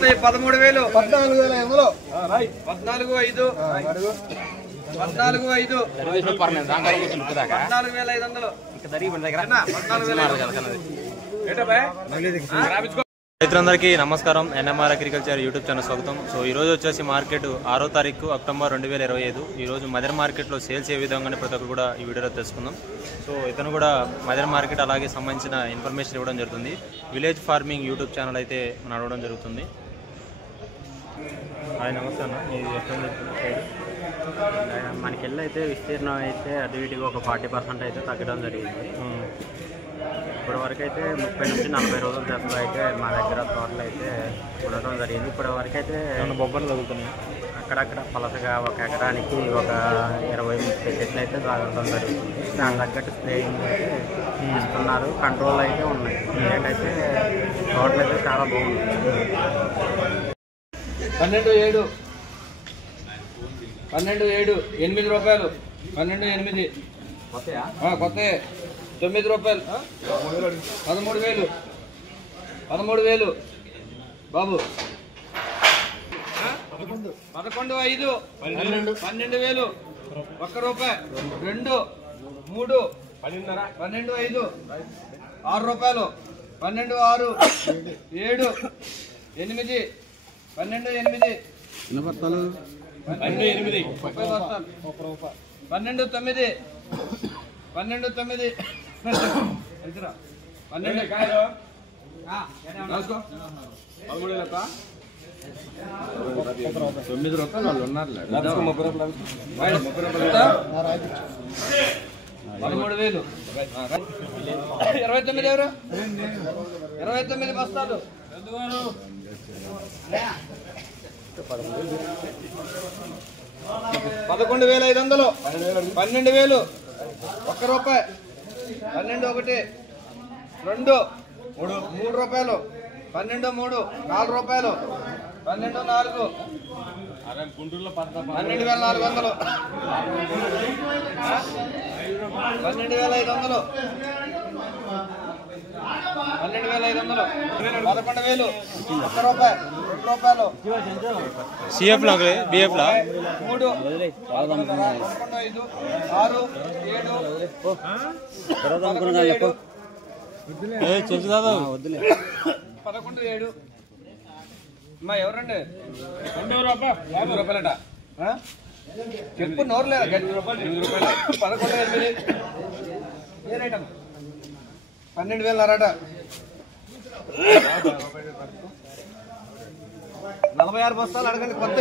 13,000 14,500 14,500 రైతులందరికీ నమస్కారం. NMR agriculture YouTube channel స్వాగతం. సో ఈరోజు వచ్చేసి మార్కెట్ 6వ తారీఖు అక్టోబర్ 2025. ఈరోజు మదర్ మార్కెట్లో సేల్స్ ఏ విధంగానే ప్రతి ఒక్కరు కూడా ఈ వీడియోలో తెలుసుకుందాం. సో ఇతను కూడా మదర్ మార్కెట్ అలాగే సంబంధించిన ఇన్ఫర్మేషన్ ఇవ్వడం జరుగుతుంది. విలేజ్ ఫార్మింగ్ యూట్యూబ్ ఛానల్ అయితే నడవడం జరుగుతుంది. హాయ్ నమస్తే అన్న. ఇది ఎట్లా మనకెళ్ళి అయితే విస్తీర్ణం అయితే అటు ఇటుగా ఒక 40% అయితే తగ్గడం జరిగింది. ఇప్పటి వరకు అయితే 30 నుంచి 40 రోజుల దశలో అయితే మా దగ్గర తోటలు అయితే ఉండటం జరిగింది. ఇప్పటి వరకు అయితే బొబ్బలు తగ్గుతున్నాయి. అక్కడక్కడ పలసగా ఒక ఎకరానికి ఒక 20-30 చెట్లు అయితే తాగడం జరుగుతుంది. దాని తగ్గట్టు స్ప్రేయింగ్ అయితే ఇస్తున్నారు. కంట్రోల్ అయితే ఉన్నాయి. ఏంటంటే తోటలు అయితే చాలా బాగుంది. 12,700 8 రూపాయలు 12,800 కొత్త 9 రూపాయలు 13,000 బాబు 11,500 12,000 1 రూపాయి 2 3 12,500 6 రూపాయలు 12,600 7 8 12,800 బస్తాలు 12,900 12,900 12,900 వాళ్ళు ఉన్నారు 13,000 29 ఎవరు 29 బస్తాలు 11,500 12,000 1 రూపాయి 12 1 2 3 రూపాయలు 12 3 4 రూపాయలు 12 4 12,400 12,500 12,500 11,000 1 రూపాయి 2 రూపాయలు సిఎఫ్ లా బిఎఫ్ లా 3 11 5 6 7 తెలుసు కాదు 11,7 అమ్మా ఎవరండి 2 రూపాయలట చెప్పు నోరు లేదా 8 రూపాయలు 11,800 ఏ రేట్ అమ్మా 12,000 అరట 46 బస్తాలు అడగండి కొత్త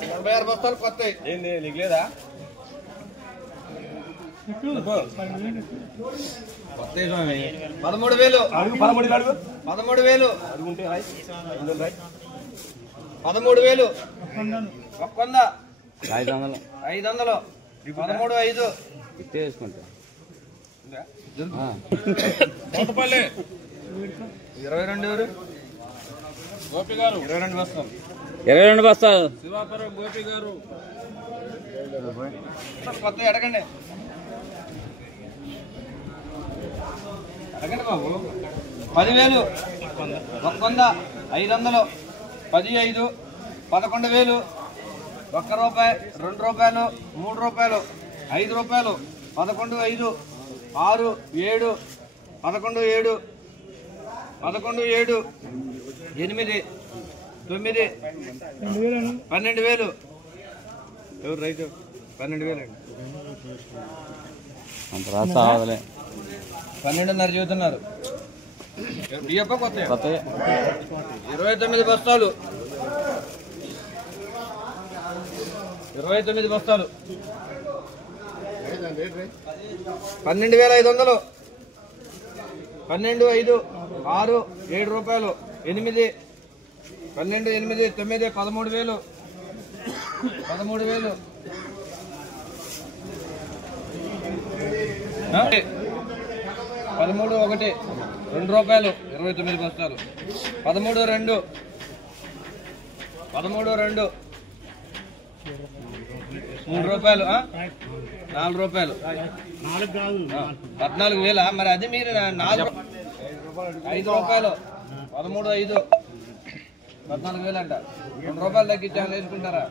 46 బస్తాలు కొత్త ఏంది నీకు లేదా 13,000 13,000 13,000 ఒక్కొంద 500 13,500 వేసుకుంటా 22 ఎవరు గోపి గారు 22 బస్తాలు 22 బస్తాలు శివాపురం గోపి గారు కొత్త అడగండి బాబు 10,000 100 500 15 11,000 1 రూపాయి 2 రూపాయలు 3 రూపాయలు 5 రూపాయలు 11,500 6 7 11,700 11,700 8 9 12,000 ఎవరు రైతు 12,000 అంత రాసావలే 12.5 చెబుతున్నారు. కొత్త 29 బస్తాలు 29 బస్తాలు 12,500 12 5 6 7 రూపాయలు 8 12 8 9 13,000 13,000 13 1 2 రూపాయలు 29 బస్తాలు 13 2 3 రూపాయలు 4 రూపాయలు 14,000 మరి అది మీరు 5 రూపాయలు 13,500 14,000 అంట. 2 రూపాయలు తగ్గించాను వేసుకుంటారా?